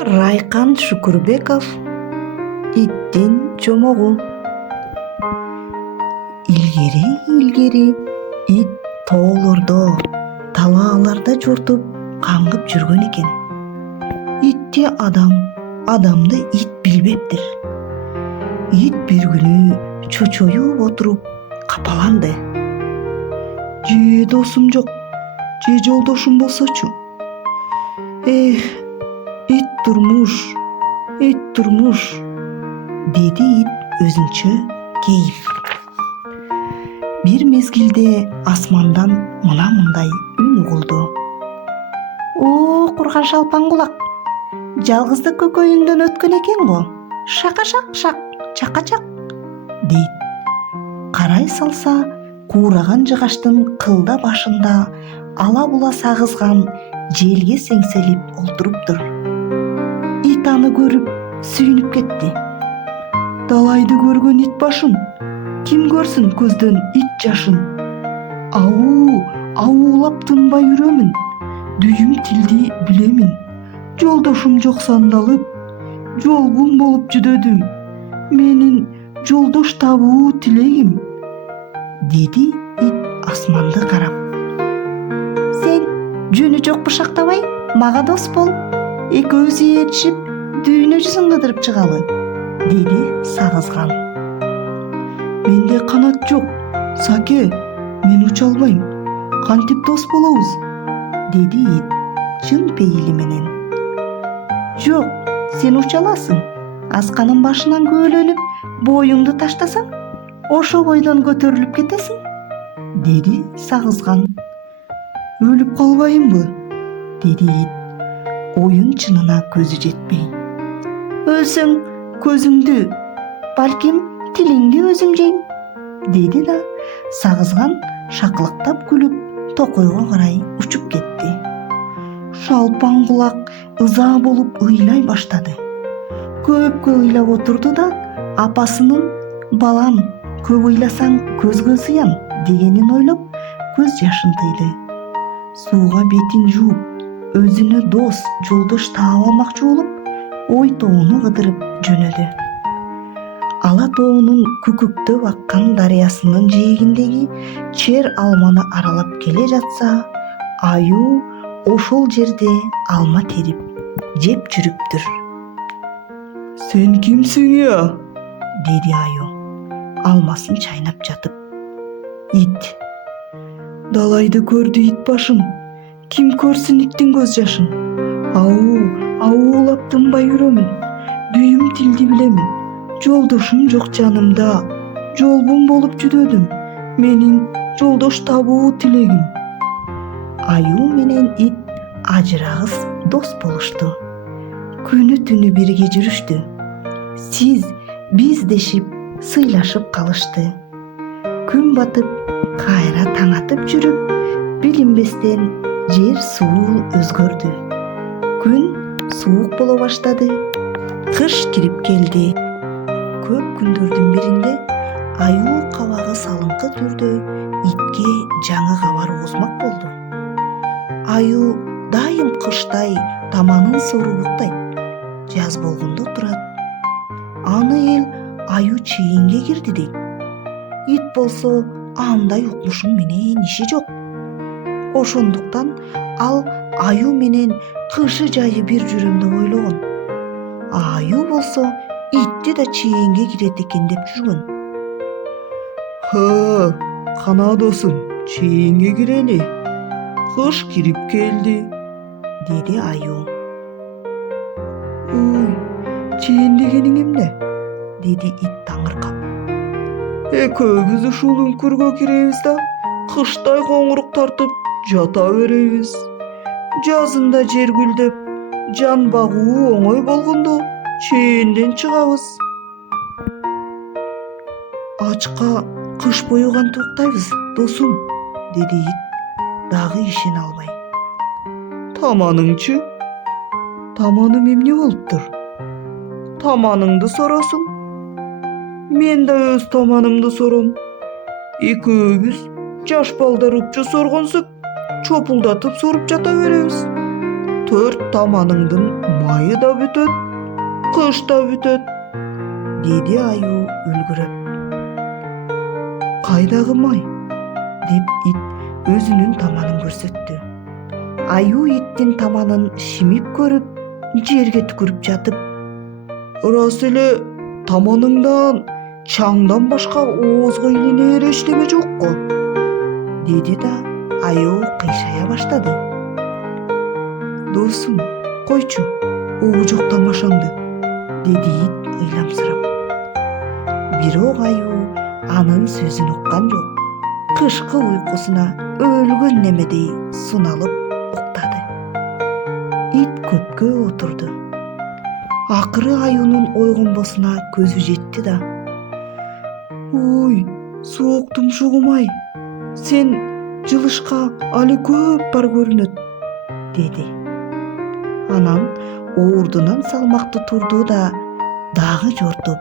Райкан Шукурбеков «Иттин чомогу». Илгери ит тоолордо, талааларда жортуп каңгып жүргөн экен. Итти адамды ит билбептир. Ит бир күнү чочоюп отуруп капаланды. Же досум жок, же жолдошум болсочу. Ит турмуш, деди ит өзүнчө кейип. Бир мезгилде асмандан мындай үн угулду. О, курган шалпан кулак, жалгыздык көкөйүңдөн өткөн экен го. Шака-шак, чака-чак, дейт. Карай салса, куураган жыгачтын кылда башында ала-була сагызган желге сеңселип олтуруптур. Ит аны көрүп сүйүнүп кетти. Далайды көргөн ит башын, ким көрсүн көздөн ит жашын. Ауулап тынбай үрөмүн, дүйүм тилди билемин. Жолдошум жок сандалып, жолбун болуп жүдөдүм. Менин жолдош табуу тилегим, деди ит асманды карап. Сен жөнү жок бышактабай, мага дос бол. Экөөбүз ээрчип, дүйнө жүзүн кыдырып чыгалы, деди сагызган. Менде канат жок, Саке, мен уча албайм. Кантип дос болобуз? Деди ит чын пейили менен. Жок, сен уча аласың. Асканын башынан көөлөнүп, боюңду таштасаң, ошо бойдон көтөрүлүп кетесиң, деди сагызган. Өлүп калбайымбы? Деди ит оюн чынына көзү жетпей. Өлсөң көзүңдү, балким тилиңди өзүм жейм, деди да сагызган шакылыктап күлүп токойго карай учуп кетти. Шалпан кулак ыза болуп ыйлай баштады. Көпкө ыйлап отурду да апасынын балам, көп ыйласаң көзгө сыян дегенин ойлоп көз жашын тыйды. Сууга бетин жууп, өзүнө дос, жолдош таап алмакчы болуп, Ой тоону кыдырып жөнөдү. Ала тоонун күкүктөп аккан дарыясынын жээгиндеги чер алманы аралап келе жатса, аюу ошол жерде алма терип жеп жүрүптүр. Сен кимсиң я? Деди аюу, алмасын чайнап жатып. Ит. Далайды көрдү ит башым, ким көрсүн иттин көз жашын. Ауулап тынбай үрөмүн, дүйүм тилди билемин. Жолдошум жок жанымда, жолбун болуп жүдөдүм. Менин жолдош табуу тилегим. Аюу менен ит ажырагыс дос болушту. Күнү түнү бирге жүрүштү. Сиз, биз дешип, сыйлашып калышты. Күн батып, кайра таң атып жүрүп, билинбестен жер суу өзгөрдү. Күн суук боло баштады. Кыш кирип келди. Көп күндөрдүн биринде аюу кабагы салыңкы түрдө итке жаңы кабар угузмак болду. Аюу дайым кыштай таманын соруктайт, жаз болгондо турат. Аны эл аюу чейинге кирди дейт. Ит болсо андай укмушуң менен иши жок. Ошондуктан ал аюу менен кышы жайы бир жүрөм деп ойлогон. Аюу болсо итти да чейинге кирет экен деп жүргөн. Кана досум, чейинге кирели. Кыш кирип келди, деди аюу. Чейин дегениң эмне? Деди ит таңыркап. Экөөбүз ушул үңкүргө киребиз да кыштай коңурук тартып жата беребиз. Жазында жер гүлдеп, жан багуу оңой болгондо чейинден чыгабыз. Ачка кыш бою кантип уктайбыз, досум, деди ит дагы ишене албай. Таманыңчы? Таманым эмне болуптур? Таманыңды соросуң. Мен да өз таманымды сором. Экөөбүз жаш балдар упчу соргонсук, чопулдатып соруп жата беребиз. Төрт таманыңдын майы да бүтөт, кыш да бүтөт, деди аю үлгүрөп. Кайдагы май? Деп ит өзүнүн таманын көрсөттү. Аю иттин таманын шимип көрүп, жерге түкүрүп жатып, "Ырас эле таманыңдан чаңдан башка оозго илинер эчтеме жокко?" деди да аю кыйшая баштады. "Досум, койчу, жок тамашаңды", деди ит ыйламсырап. Бирок аю анын сөзүн уккан жок. Кышкы уйкусуна өлгөн немедей суналып уктады. Ит көпкө отурду. Акыры аюнун ойгонбосуна көзү жетти да: "Ой, суук тумшугум-ай, сен жылышка али көп бар көрүнөт", деди. Анан оордунан салмактуу турду да дагы жортуп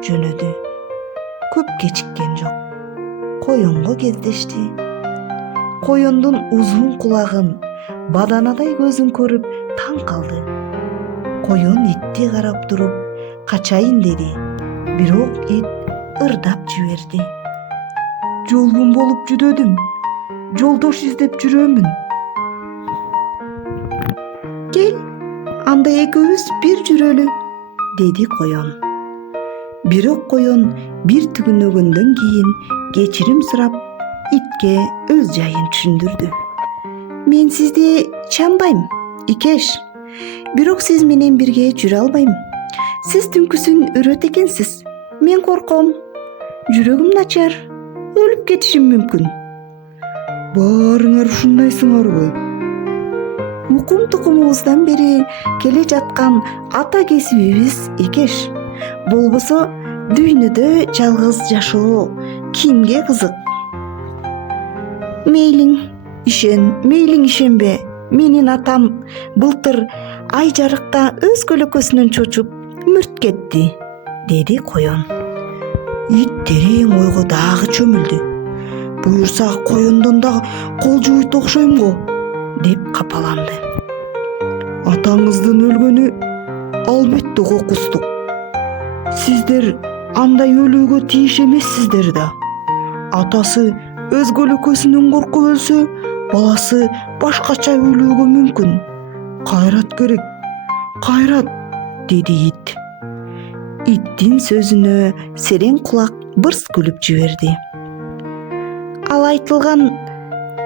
жөнөдү. Көп кечиккен жок. Коёнго кездешти. Коёндун узун кулагын, баданадай көзүн көрүп таң калды. Коён итти карап туруп качайын деди, бирок ит ырдап жиберди. "Жолбун болуп жүдөдүм. Жолдош издеп жүрөмүн. Кел, анда экөөбүз бир жүрөлү", деди коён. Бирок коён бир түгүнөгөндөн кийин кечирим сурап, итке өз жайын түшүндүрдү. "Мен сизди чамбайм, Икеш. Бирок сиз менен бирге жүрө албайм. Сиз түнкүсүн үрөт экенсиз. Мен корком. Жүрөгүм начар. Өлүп кетишим мүмкүн". "Баарыңар ушундайсыңарбы? Укум тукумубуздан бери келе жаткан ата кесибибиз Икеш. Болбосо дүйнөдө жалгыз жашоо кимге кызык?" "Мейлиң ишен, мейлиң ишенбе. Менин атам былтыр ай жарыкта өз көлөкөсүнөн чочуп мүрт кетти", деди коён. Ит терең ойго дагы чөмүлдү. "Буюрса коёндон да кол жуйт окшойм го", деп капаланды. "Атаңыздын өлгөнү албетте кокустук. Сиздер андай өлүүгө тийиш эмессиздер да. Атасы өз көлөкөсүнөн коркуп өлсө, баласы башкача өлүүгө мүмкүн. Кайрат керек, кайрат", деди ит. Иттин сөзүнө серең кулак бырс күлүп жиберди. "Ал айтылган,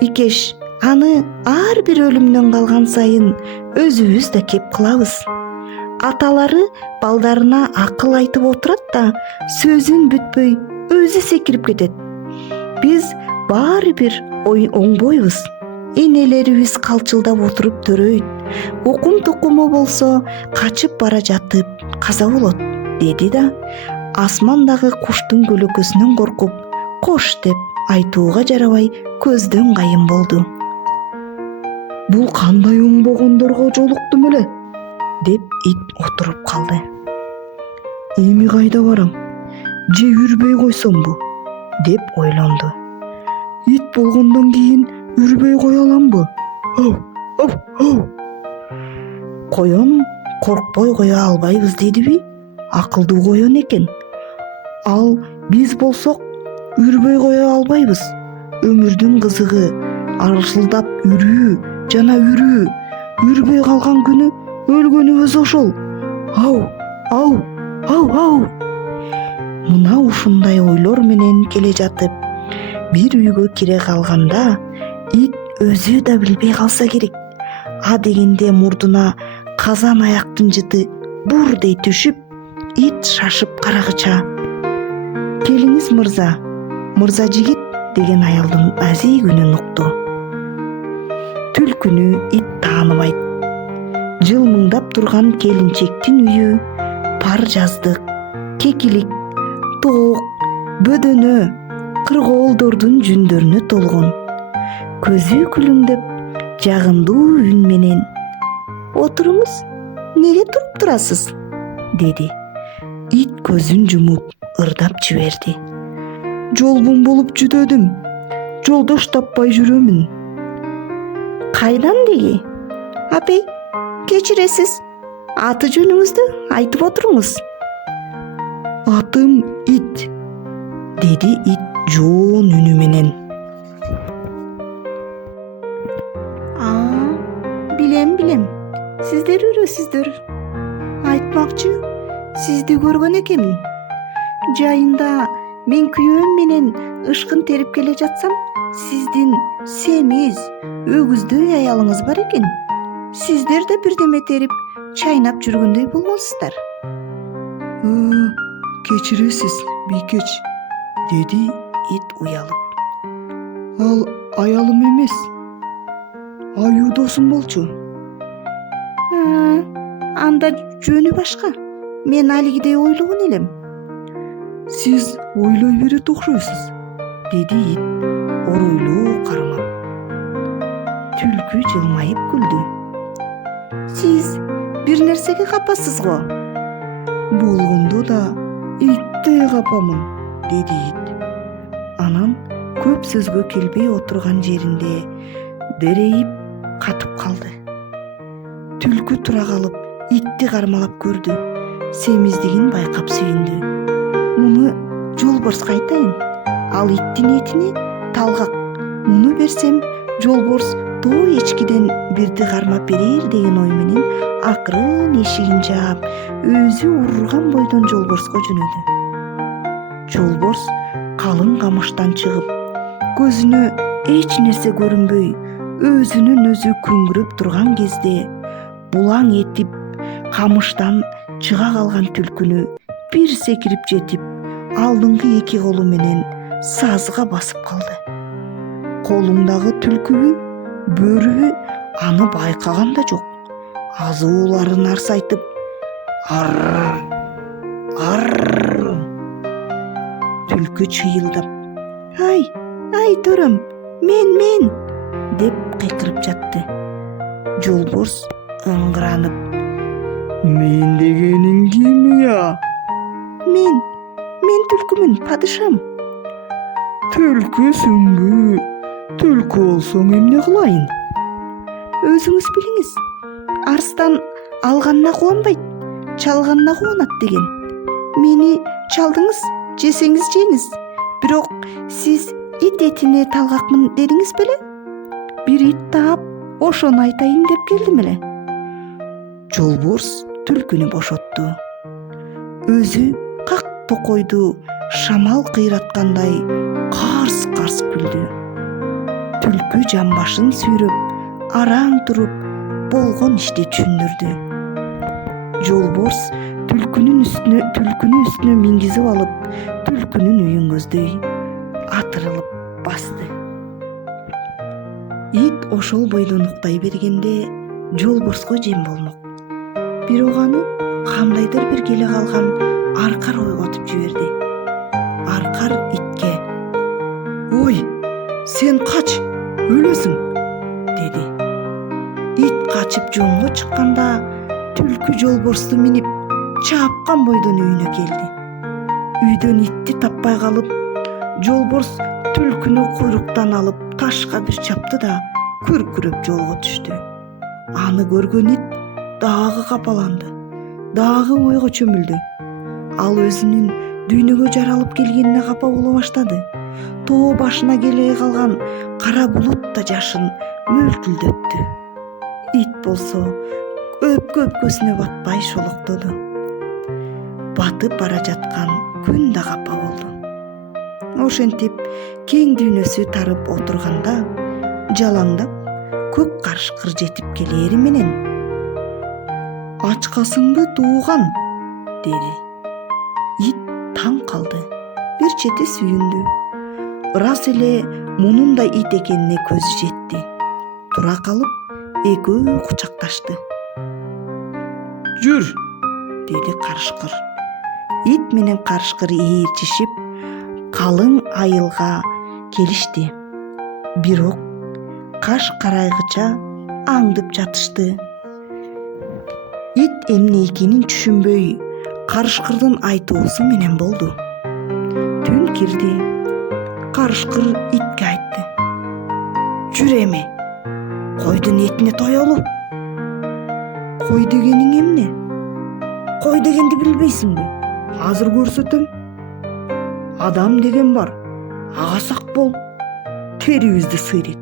Икеш. Аны ар бир өлүмдөн калган сайын өзүбүз да кеп кылабыз. Аталары балдарына акыл айтып отурат да, сөзүн бүтпөй өзү секирип кетет. Биз баары бир оңбойбуз. Энелерибиз калчылдап отуруп төрөйт. Укум тукуму болсо качып бара жатып каза болот", деди да асмандагы куштун көлөкөсүнөн коркуп, "Кош" деп айтууга жарабай көздөн кайын болду. "Бул кандай оңбогондорго жолуктум эле", деп ит отуруп калды. "Эми кайда барам? Же үрбөй койсомбу?" деп ойлонду. "Ит болгондон кийин үрбөй кое аламбы? Ау. Коён коркпой кое албайбыз дедиби? Акылдуу коён экен. Ал биз болсок үрбөй кое албайбыз. Өмүрдүн кызыгы аршылдап үрүү жана үрүү. Үрбөй калган күнү өлгөнүбүз ошол. Ау. Мына ушундай ойлор менен келе жатып, бир үйгө кире калганда, ит өзү да билбей калса керек. А дегенде мурдуна казан аяктын жыты бурдей түшүп, ит шашып карагыча: "Келиңиз мырза жигит" деген аялдын азийгүнүн укту. Түлкүнү ит тааныбайт. Жылмыңдап турган келинчектин үйү пар жаздык, кекилик, тоок, бөдөнө, кыргоолдордун жүндөрүнө толгон. Көзү күлүңдөп, жагымдуу үн менен: "Отуруңуз, неге туруп турасыз?" деди. Ит көзүн жумуп ырдап жиберди. "Жолбун болуп жүдөдүм. Жолдош таппай жүрөмүн". "Кайдан деги?" "Апей, Кечиресиз. Аты жөнүңүздү айтып отуруңуз. Атым Ит, деди ит жоон үнү менен. Билем. Сиздер үрөсүздөр. Айтмакчы, сизди көргөн экенмин. Жайында мен күйөөм менен ышкын терип келе жатсам, сиздин семиз, өгүздөй аялыңыз бар экен. Сиздер да бирдеме терип, чайнап жүргөндөй болгонсуздар. Кечиресиз, бийкеч, деди ит уялып. Ал аялым эмес, аю досум болчу. Анда жөнү башка. Мен алигидей ойлогон элем. Сиз ойлой берет окшойсуз, деди ит оройлуу кармап. Түлкү жылмайып күлдү. Сиз бир нерсеге капасыз го. Болгондо да иттей капамын, деди ит. Анан көп сөзгө келбей отурган жеринде дерейип катып калды. Түлкү тура калып, итти кармалап көрдү. Семиздигин байкап сүйүндү. Муну жолборско айтайын. Ал иттин этини талгак. Муну берсем, жолборс тоо эчкиден бирди кармап берер деген ой менен акырын эшигин жаап, өзү урурган бойдон жолборско жөнөдү. Жолборс калың камыштан чыгып, көзүнө эч нерсе көрүнбөй, өзүнөн өзү күңүрөп турган кезде булаң этип камыштан чыга калган түлкүнү бир секирип жетип, алдыңкы эки колу менен сазга басып калды. Колуңдагы түлкүбү, бөрүбү аны байкаган да жок. Азууларын арсайтып, ар. Түлкү чыйылдап, ай төрөм, мен деп кыйкырып жатты. Жолборс ыңгыранып, мен дегениң ким я? Мен түлкүмүн, падышам. Түлкүсүңбү? Түлкү болсоң эмне кылайын? Өзүңүз билиңиз. Арстан алганына кубанбайт, чалганына кубанат деген. Мени чалдыңыз, жесеңиз жеңиз. Бирок сиз ит этине талгакмын дедиңиз беле? Бир ит таап, ошону айтайын деп келдим эле. Жолборс түлкүнү бошотту. Өзү как токойду шамал кыйраткандай карс күлдү. Түлкү жамбашын сүйрөп, араң туруп, болгон ишти түшүндүрдү. Жолборс түлкүнүн үстүнө мингизип алып, түлкүнүн үйүн көздөй атырылып басты. Ит ошол бойдон уктай бергенде жолборско жем болмок. Бирок аны кандайдыр бир келе калган аркар ойготуп жиберди. Аркар итке: "Ой, сен кач, өлөсүң", деди. Ит качып жонго чыкканда, түлкү жолборсту минип, чапкан бойдон үйүнө келди. Үйдөн итти таппай калып, жолборс түлкүнү куйруктан алып ташка бир чапты да күркүрөп жолго түштү. Аны көргөн ит дагы капаланды, дагы ойго чөмүлдү. Ал өзүнүн дүйнөгө жаралып келгенине капа боло баштады. Тоо башына келе калган кара булут да жашын мөлтүлдөттү. Ит болсо өпкөсүнө батпай шолоктоду. Батып бара жаткан күн да капа болду. Ошентип кең дүйнөсү тарып отурганда, жалаңдап көк карышкыр жетип келери менен: "Ачкасыңбы, тууган?" деди. Ит таң калды, бир чети сүйүндү. Ырас эле мунундай ит экенине көзү жетти. Тура калып, экөө кучакташты. "Жүр", деди карышкыр. Ит менен карышкыр ээрчишип, калың айылга келишти. Бирок каш карайгыча аңдып жатышты. Ит эмне экенин түшүнбөй, карышкырдын айтуусу менен болду. Түн кирди. Карышкыр итке айтты: "Жүр эми, койдун этине тоелу". Кой дегениң эмне? Кой дегенди билбейсиңби? Азыр көрсөтөм. Адам деген бар. Ага сак бол. Терибизди сыйрыйт,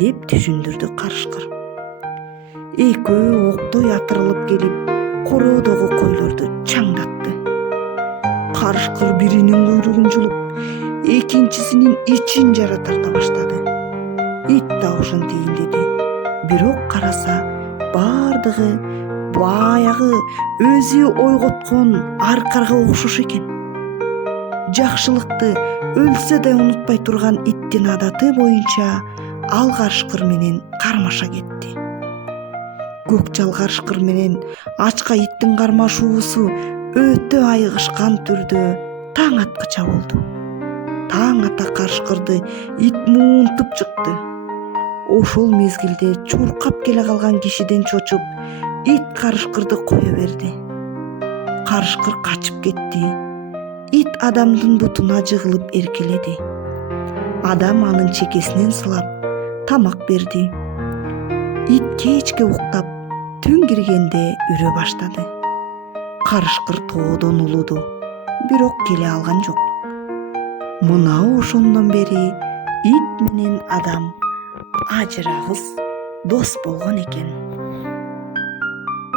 деп түшүндүрдү карышкыр. Экөө октой атырылып келип, короодогу койлорду чаңдатты. Карышкыр биринин куйругун жулуп, экинчисинин ичин жара тарта баштады. Ит да ошентип ийиндеди. Бирок караса, бардыгы баягы өзү ойготкон аркарга окшош экен. Жакшылыкты өлсө да унутпай турган иттин адаты боюнча ал карышкыр менен кармаша кетти. Көкчал карышкыр менен ачка иттин кармашуусу өтө айыгышкан түрдө таң аткыча болду. Таң ата карышкырды ит муунтуп чыкты. Ошол мезгилде чуркап келе калган кишиден чочуп, ит карышкырды кое берди. Карышкыр качып кетти. Ит адамдын бутуна жыгылып эркеледи. Адам анын чекесинен сылап тамак берди. Ит кечке уктап, түн киргенде үрө баштады. Карышкыр тоодон улуду, бирок келе алган жок. Мына ошондон бери ит менен адам ажырагыс дос болгон экен.